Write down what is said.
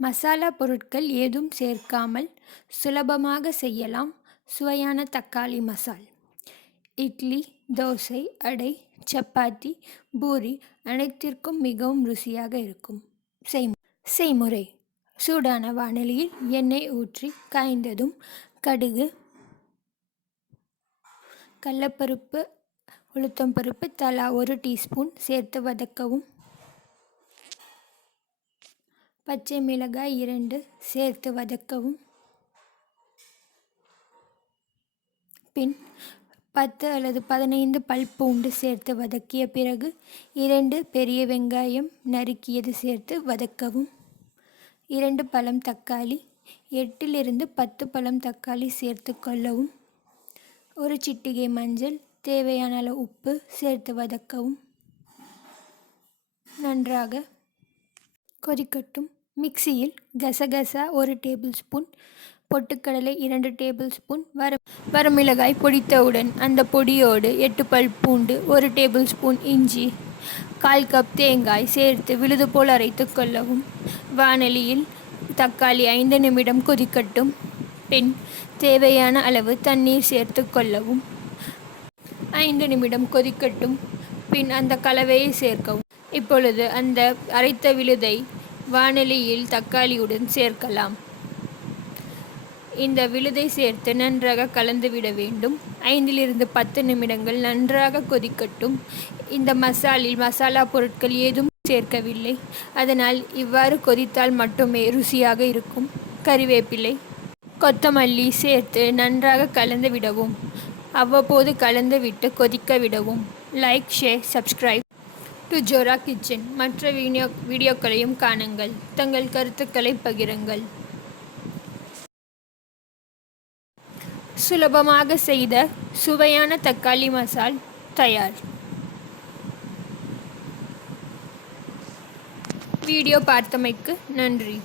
மசாலா பொருட்கள் ஏதும் சேர்க்காமல் சுலபமாக செய்யலாம் சுவையான தக்காளி மசால். இட்லி, தோசை, அடை, சப்பாத்தி, பூரி அனைத்திற்கும் மிகவும் ருசியாக இருக்கும். செய்முறை: சூடான வாணலியில் எண்ணெய் ஊற்றி காய்ந்ததும் கடுகு, கடலைப்பருப்பு, உளுத்தம்பருப்பு தலா 1 டீஸ்பூன் சேர்த்து வதக்கவும். பச்சை மிளகாய் 2 சேர்த்து வதக்கவும். பின் 10 அல்லது 15 பல் பூண்டு சேர்த்து வதக்கிய பிறகு 2 பெரிய வெங்காயம் நறுக்கியது சேர்த்து வதக்கவும். 2 பழம் தக்காளி, 8 - 10 பழம் தக்காளி சேர்த்து கொள்ளவும். 1 சிட்டிகை மஞ்சள், தேவையான அளவு உப்பு சேர்த்து வதக்கவும். நன்றாக கொதிக்கட்டும். மிக்சியில் கசகசா 1 டேபிள் ஸ்பூன், பொட்டுக்கடலை 2 டேபிள் ஸ்பூன், வரமிளகாய் பொடித்தவுடன் அந்த பொடியோடு 8 பல் பூண்டு, 1 டேபிள் ஸ்பூன் இஞ்சி, 1/4 கப் தேங்காய் சேர்த்து விழுது போல் அரைத்து கொள்ளவும். வாணலியில் தக்காளி 5 நிமிடம் கொதிக்கட்டும். பின் தேவையான அளவு தண்ணீர் சேர்த்து கொள்ளவும். 5 நிமிடம் கொதிக்கட்டும். பின் அந்த கலவையை சேர்க்கவும். இப்பொழுது அந்த அரைத்த விழுதை வாணலியில் தக்காளியுடன் சேர்க்கலாம். இந்த விழுதை சேர்த்து நன்றாக கலந்து விட வேண்டும். 5 - 10 நிமிடங்கள் நன்றாக கொதிக்கட்டும். இந்த மசாலில் மசாலா பொருட்கள் ஏதும் சேர்க்கவில்லை. அதனால் இவ்வாறு கொதித்தால் மட்டுமே ருசியாக இருக்கும். கறிவேப்பிலை, கொத்தமல்லி சேர்த்து நன்றாக கலந்து விடவும். அவ்வப்போது கலந்து விட்டு கொதிக்க விடவும். Like, share, subscribe to Zohra kitchen. மற்ற வீடியோக்களையும் காணுங்கள். தங்கள் கருத்துக்களை பகிருங்கள். சுலபமாக செய்த சுவையான தக்காளி மசால் தயார். வீடியோ பார்த்தமைக்கு நன்றி.